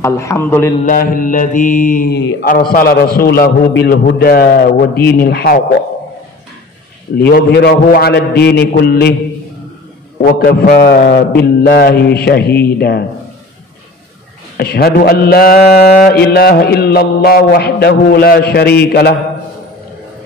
Alhamdulillahilladzi arsala rasulahu bil huda wa dinil haqq liyudhhirahu 'alad dini kullih wa kafa billahi shahida. Ashhadu an la ilaha illallah wahdahu la syarika lah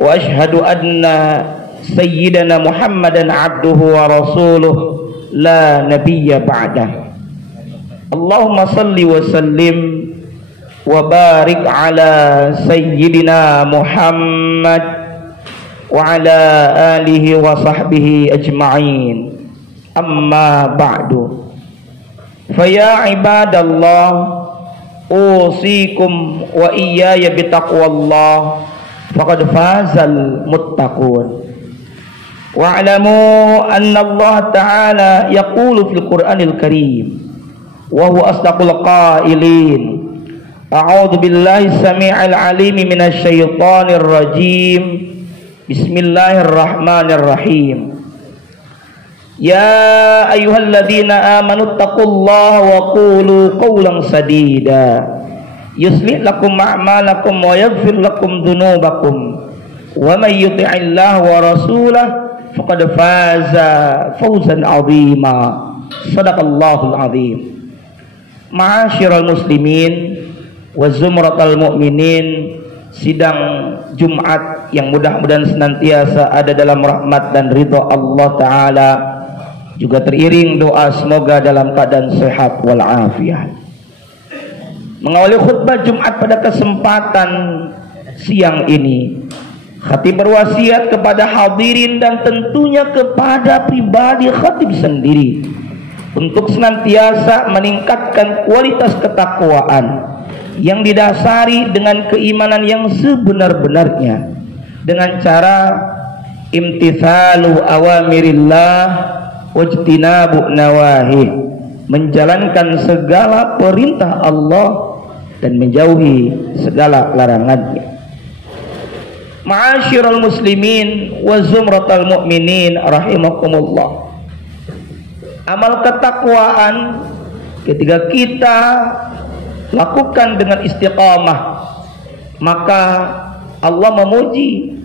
wa ashhadu anna sayyidana Muhammadan 'abduhu wa rasuluh la nabiyya ba'dah. Allahumma salli wa sallim wa barik ala sayyidina Muhammad wa ala alihi wa sahbihi ajma'in. Amma ba'du. Faya ibadallah, usikum wa iyaya bitaqwallah, faqad fazal muttaqun. Wa'lamu anna Allah ta'ala yaqulu fil Qur'anil Karim wa huwa asdaqul qailin. A'udzu billahi samii'il 'aliim minasy syaithaanir rajiim. Bismillahirrahmanirrahim. Ya ayyuhalladzina amanu taqullaha wa qulu qawlan sadida yuslih lakum a'malakum wa yaghfir lakum dzunubakum wa may yuti'illaha wa rasulahu faqad faza fawzan 'azima. Shadaqallahul 'azim. Ma'asyiral muslimin wa zumratal mu'minin, sidang Jumat yang mudah-mudahan senantiasa ada dalam rahmat dan ridha Allah Ta'ala, juga teriring doa semoga dalam keadaan sehat walafiat. Mengawali khutbah Jumat pada kesempatan siang ini, khatib berwasiat kepada hadirin dan tentunya kepada pribadi khatib sendiri untuk senantiasa meningkatkan kualitas ketakwaan yang didasari dengan keimanan yang sebenar-benarnya, dengan cara imtithalu awamirillah wajtinabu nawahi, menjalankan segala perintah Allah dan menjauhi segala larangannya. Ma'asyiral muslimin wa zumratal mu'minin rahimakumullah. Amal ketakwaan ketika kita lakukan dengan istiqamah, maka Allah memuji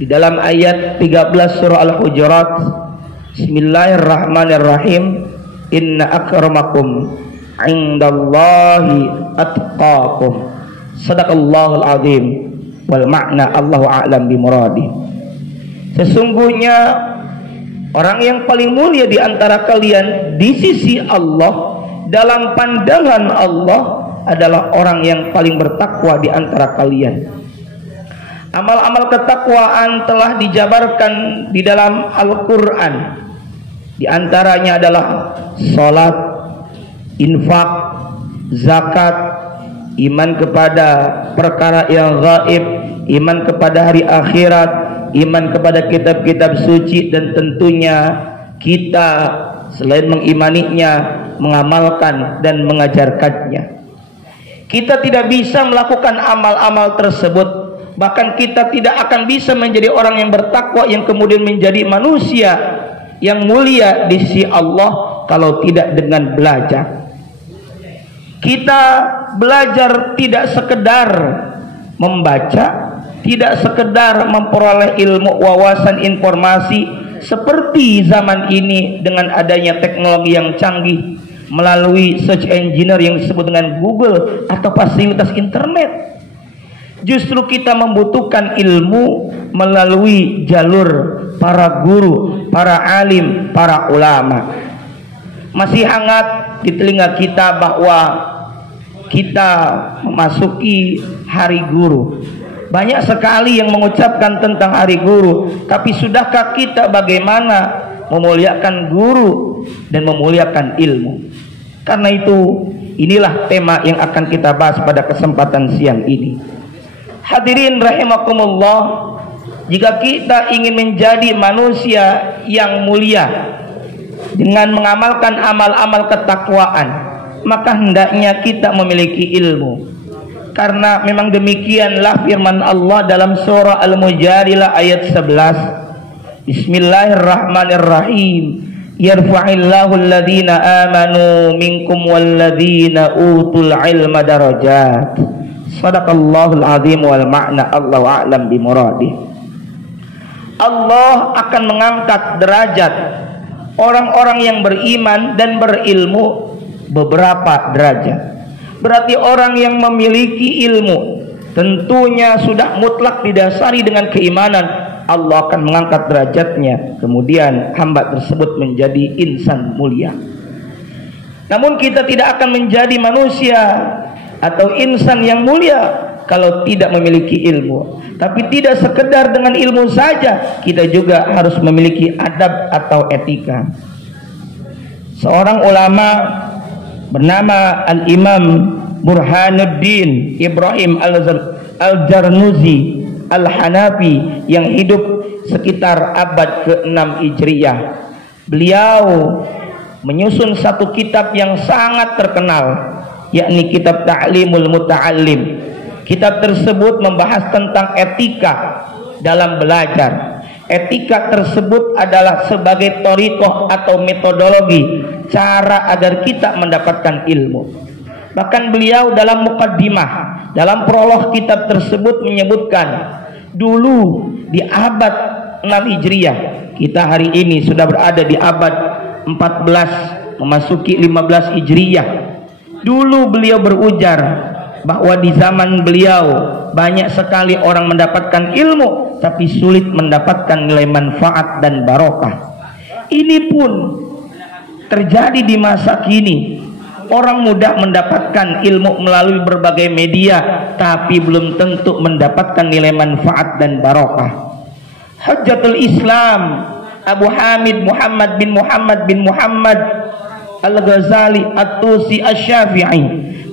di dalam ayat 13 surah Al-Hujurat. Bismillahirrahmanirrahim. Inna akramakum indallahi atqakum. Shadaqallahul azim. Wal makna Allahu a'lam bimuradi. Sesungguhnya orang yang paling mulia di antara kalian di sisi Allah, dalam pandangan Allah, adalah orang yang paling bertakwa di antara kalian. Amal-amal ketakwaan telah dijabarkan di dalam Al-Quran. Di antaranya adalah salat, infak, zakat, iman kepada perkara yang gaib, iman kepada hari akhirat, iman kepada kitab-kitab suci, dan tentunya kita selain mengimaninya, mengamalkan dan mengajarkannya. Kita tidak bisa melakukan amal-amal tersebut, bahkan kita tidak akan bisa menjadi orang yang bertakwa yang kemudian menjadi manusia yang mulia di sisi Allah kalau tidak dengan belajar. Kita belajar tidak sekedar membaca, tidak sekedar memperoleh ilmu, wawasan, informasi seperti zaman ini dengan adanya teknologi yang canggih melalui search engine yang disebut dengan Google atau fasilitas internet. Justru kita membutuhkan ilmu melalui jalur para guru, para alim, para ulama. Masih hangat di telinga kita bahwa kita memasuki hari guru. Banyak sekali yang mengucapkan tentang hari guru, tapi sudahkah kita bagaimana memuliakan guru dan memuliakan ilmu? Karena itu, inilah tema yang akan kita bahas pada kesempatan siang ini. Hadirin rahimakumullah, jika kita ingin menjadi manusia yang mulia dengan mengamalkan amal-amal ketakwaan, maka hendaknya kita memiliki ilmu. Karena memang demikianlah firman Allah dalam surah Al-Mujadilah ayat 11. Bismillahirrahmanirrahim. yarfa'illahu alladhina amanu minkum walladhina utul ilma darajat. Shadaqallahul azim wal ma'na Allahu a'lam bimuradih. Allah akan mengangkat derajat orang-orang yang beriman dan berilmu beberapa derajat. Berarti orang yang memiliki ilmu tentunya sudah mutlak didasari dengan keimanan, Allah akan mengangkat derajatnya, kemudian hamba tersebut menjadi insan mulia. Namun kita tidak akan menjadi manusia atau insan yang mulia kalau tidak memiliki ilmu. Tapi tidak sekedar dengan ilmu saja, kita juga harus memiliki adab atau etika. Seorang ulama bernama Al-Imam Burhanuddin Ibrahim Al-Jarnuzi Al-Hanafi yang hidup sekitar abad ke-6 Hijriyah. Beliau menyusun satu kitab yang sangat terkenal, yakni kitab Ta'limul Muta'allim. Kitab tersebut membahas tentang etika dalam belajar. Etika tersebut adalah sebagai thariqah atau metodologi cara agar kita mendapatkan ilmu. Bahkan beliau dalam muqaddimah, dalam prolog kitab tersebut menyebutkan, dulu di abad 6 Hijriyah, kita hari ini sudah berada di abad 14 memasuki 15 Hijriyah. Dulu beliau berujar bahwa di zaman beliau banyak sekali orang mendapatkan ilmu tapi sulit mendapatkan nilai manfaat dan barokah. Ini pun terjadi di masa kini. Orang mudah mendapatkan ilmu melalui berbagai media tapi belum tentu mendapatkan nilai manfaat dan barokah. Hujjatul Islam Abu Hamid Muhammad bin Muhammad Al-Ghazali At-Tusi Asy-Syafi'i,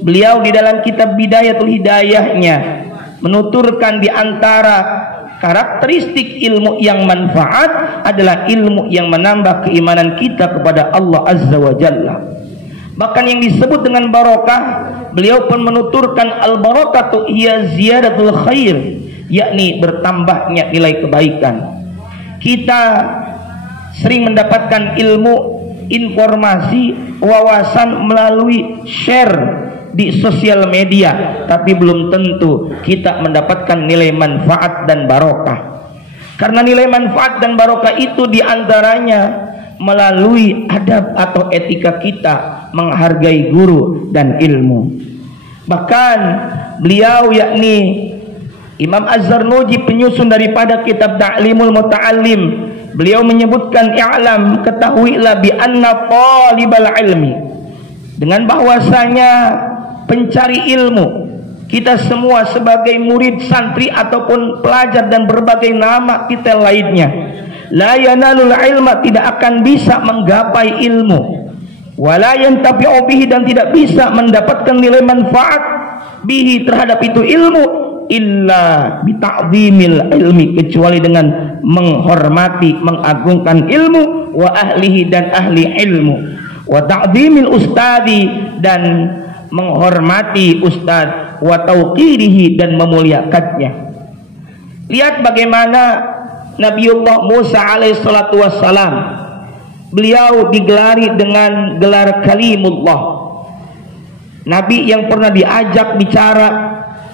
beliau di dalam kitab Bidayatul Hidayahnya menuturkan di antara karakteristik ilmu yang manfaat adalah ilmu yang menambah keimanan kita kepada Allah Azza wa Jalla. Bahkan yang disebut dengan barokah, beliau pun menuturkan al-barakatu hiya ziyadatul khair, yakni bertambahnya nilai kebaikan. Kita sering mendapatkan ilmu, informasi, wawasan melalui share di sosial media, tapi belum tentu kita mendapatkan nilai manfaat dan barokah. Karena nilai manfaat dan barokah itu diantaranya melalui adab atau etika kita menghargai guru dan ilmu. Bahkan beliau yakni Imam Az-Zarnuji, penyusun daripada kitab Ta'limul Muta'allim, beliau menyebutkan, i'lam, ketahuilah bi anna talibal ilmi, dengan bahwasanya pencari ilmu, kita semua sebagai murid, santri ataupun pelajar dan berbagai nama kita lainnya, la yanalul ilma, tidak akan bisa menggapai ilmu, wala yantafi'u bihi, dan tidak bisa mendapatkan nilai manfaat bihi, terhadap itu ilmu, illa bita'zimil ilmi, kecuali dengan menghormati, mengagungkan ilmu, wa ahlihi, dan ahli ilmu, wa ta'zimil ustadi, dan menghormati ustad, wa tauqirihi, dan memuliakannya. Lihat bagaimana Nabiullah Musa alaihissalatu wassalam, beliau digelari dengan gelar Kalimullah, Nabi yang pernah diajak bicara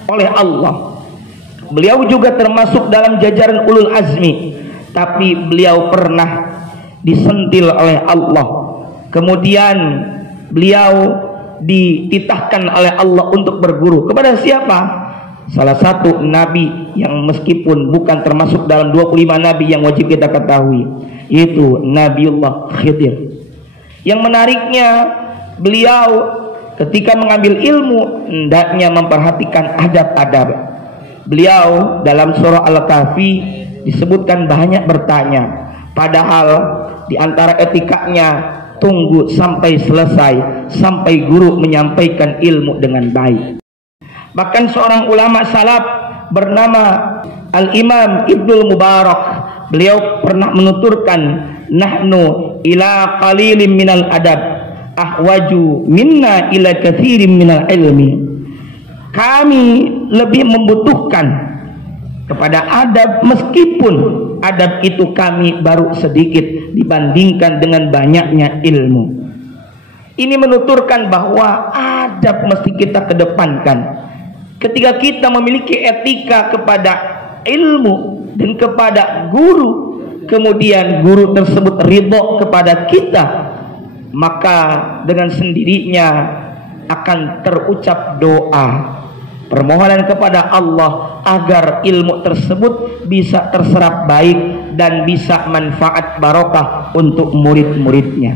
oleh Allah. Beliau juga termasuk dalam jajaran ulul azmi, tapi beliau pernah disentil oleh Allah. Kemudian beliau dititahkan oleh Allah untuk berguru kepada siapa? Salah satu nabi yang meskipun bukan termasuk dalam 25 nabi yang wajib kita ketahui, yaitu Nabiullah Khidir. Yang menariknya, beliau ketika mengambil ilmu hendaknya memperhatikan adab-adab. Beliau dalam surah Al-Kahfi disebutkan banyak bertanya, padahal di antara etikanya tunggu sampai selesai, sampai guru menyampaikan ilmu dengan baik. Bahkan seorang ulama salaf bernama Al-Imam Ibnul Mubarak, beliau pernah menuturkan, nahnu ila qalilin minal adab ahwaju minna ila katsirin minal ilmi. Kami lebih membutuhkan kepada adab meskipun adab itu kami baru sedikit dibandingkan dengan banyaknya ilmu. Ini menuturkan bahwa adab mesti kita kedepankan. Ketika kita memiliki etika kepada ilmu dan kepada guru, kemudian guru tersebut ridho kepada kita, maka dengan sendirinya akan terucap doa permohonan kepada Allah agar ilmu tersebut bisa terserap baik dan bisa manfaat barokah untuk murid-muridnya.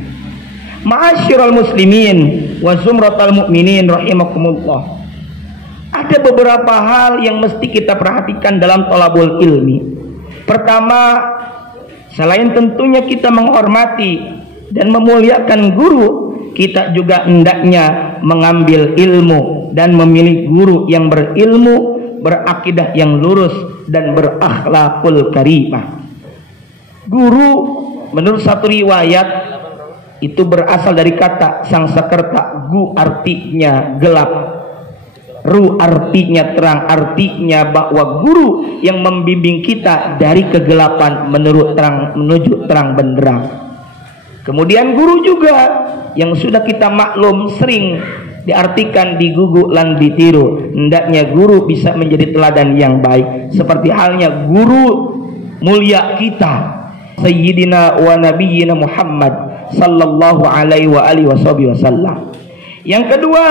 Ma'asyiral muslimin wa zumratal mu'minin rahimakumullah. Ada beberapa hal yang mesti kita perhatikan dalam thalabul ilmi. Pertama, selain tentunya kita menghormati dan memuliakan guru, kita juga hendaknya mengambil ilmu dan memilih guru yang berilmu, berakidah yang lurus dan berakhlakul karimah. Guru menurut satu riwayat itu berasal dari kata Sangsakerta. Gu artinya gelap, ru artinya terang, artinya bahwa guru yang membimbing kita dari kegelapan menuju terang benderang. Kemudian guru juga yang sudah kita maklum sering diartikan digugu lan ditiru. Hendaknya guru bisa menjadi teladan yang baik, seperti halnya guru mulia kita Sayyidina wa Nabiyyina Muhammad sallallahu alaihi wa alihi wasallam. Yang kedua,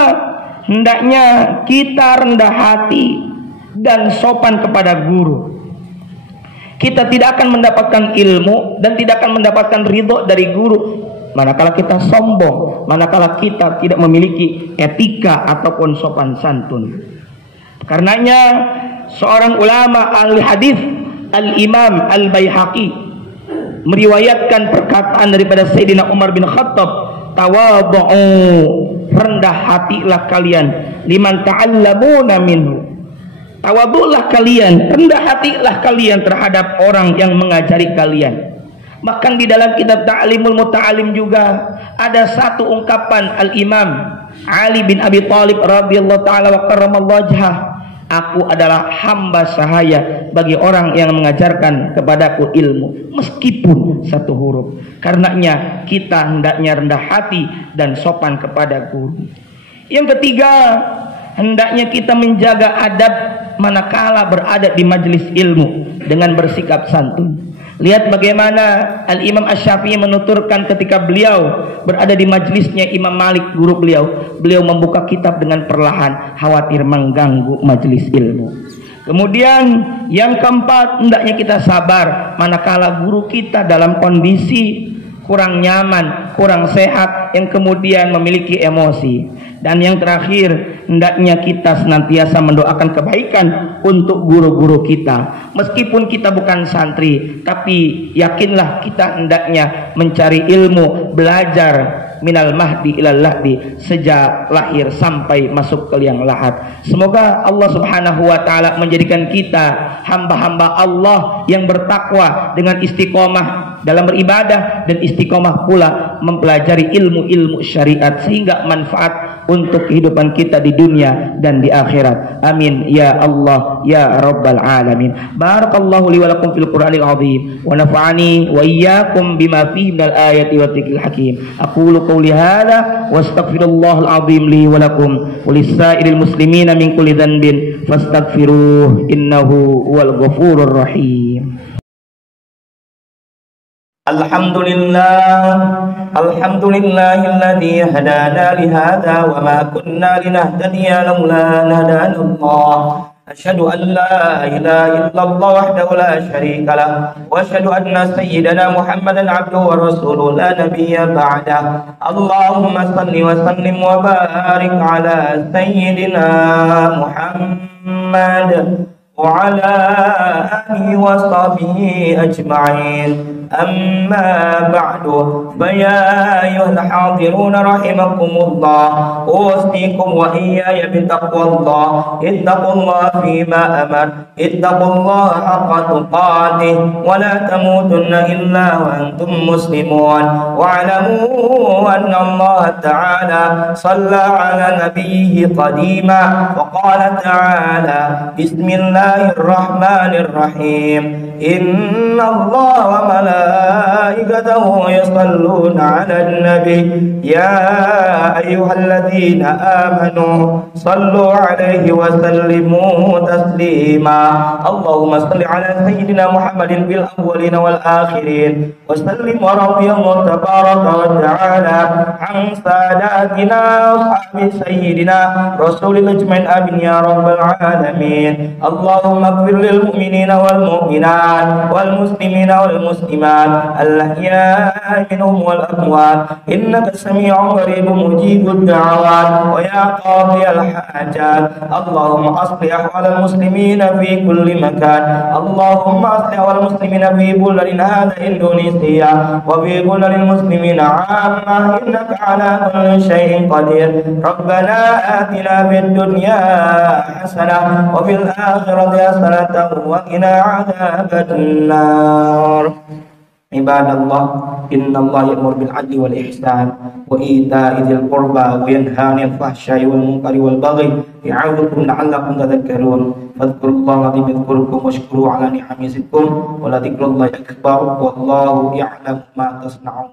hendaknya kita rendah hati dan sopan kepada guru. Kita tidak akan mendapatkan ilmu dan tidak akan mendapatkan ridho dari guru manakala kita sombong, manakala kita tidak memiliki etika ataupun sopan santun. Karenanya seorang ulama ahli hadis Al-Imam Al-Baihaqi meriwayatkan perkataan daripada Sayyidina Umar bin Khattab, tawadhu'u, rendah hatilah kalian, liman ta'allamuna minhu. Tawadhu'lah kalian, rendah hatilah kalian terhadap orang yang mengajari kalian. Bahkan di dalam kitab Ta'limul Muta'alim juga ada satu ungkapan Al-Imam Ali bin Abi Thalib radhiyallahu ta'ala wa karramallahu wajhah, aku adalah hamba sahaya bagi orang yang mengajarkan kepadaku ilmu meskipun satu huruf. Karenanya kita hendaknya rendah hati dan sopan kepada guru. Yang ketiga, hendaknya kita menjaga adab manakala berada di majelis ilmu dengan bersikap santun. Lihat bagaimana Al-Imam Asy-Syafi'i menuturkan ketika beliau berada di majelisnya Imam Malik, guru beliau. Beliau membuka kitab dengan perlahan, khawatir mengganggu majelis ilmu. Kemudian yang keempat, hendaknya kita sabar manakala guru kita dalam kondisi kurang nyaman, kurang sehat, yang kemudian memiliki emosi. Dan yang terakhir, hendaknya kita senantiasa mendoakan kebaikan untuk guru-guru kita. Meskipun kita bukan santri, tapi yakinlah kita hendaknya mencari ilmu, belajar minal mahdi ilal lahdi, sejak lahir sampai masuk ke liang lahat. Semoga Allah Subhanahu wa taala menjadikan kita hamba-hamba Allah yang bertakwa dengan istiqomah dalam beribadah dan istiqomah pula mempelajari ilmu-ilmu syariat sehingga manfaat untuk kehidupan kita di dunia dan di akhirat. Amin ya Allah ya rabbal alamin. Barakallahu li wa lakum fil Qur'anil azim wa nafa'ani wa iyyakum bima fihi minal ayati wa dzikril hakim. Aqulu qawli hadza wa astaghfirullahal azim li wa lakum wa lissairil muslimina min kulli dhanbin fastaghfiruh innahu huwal ghafurur rahim. Alhamdulillahilladzi hadana li hadza wa ma kunna linahtadiya laula an hadana Allah. Asyhadu an la ilaha illallah wahdahu la syarika lah wa asyhadu anna sayyidana Muhammadan abduhu wa rasuluhu la nabiyya ba'dah. Allahumma shalli wa sallim wa barik ala sayyidina Muhammad wa ala alihi wa sahbihi ajma'in. أما بعد فيا أيها الحاضرون رحمكم الله أوصيكم وإياي بتقوى الله. اتقوا الله فيما أمر، اتقوا الله حق تقاته ولا تموتن إلا وأنتم مسلمون. واعلموا أن الله تعالى صلى على نبيه قديما وقال تعالى بسم الله الله الرحمن الرحيم إن الله وملائكته يصلون على النبي يا أيها الذين آمنوا صلوا عليه وسلموا تسليما اللهم صل على سيدنا محمد في الأولين والآخرين وسلم ورضي الله تبارك وتعالى عن ساداتنا أصحاب سيدنا رسول الأجمعين آمين يا رب العالمين اللهم اغفر للمؤمنين والمؤمنات والمسلمين والمسلمات الأحياء منهم والأموات إنك سميع قريب مجيب الدعوات ويا قاضي الحاجات اللهم أصلح أحوال المسلمين في كل مكان اللهم أصلح أحوال المسلمين في بلد هذا إندونيسيا وفي بلد المسلمين عامة إنك على كل شيء قدير ربنا آتنا في الدنيا حسنة وفي الآخرة حسنة وقنا عذاب النار عباد الله إن الله يأمر بالعدل والإحسان وإيتاء ذي القربى وينهى عن الفحشاء والمنكر والبغي يعظكم لعلكم تذكرون فاذكروا الله العظيم يذكركم واشكروا على نعمه يزدكم ولذكر الله أكبر والله يعلم ما تصنعون.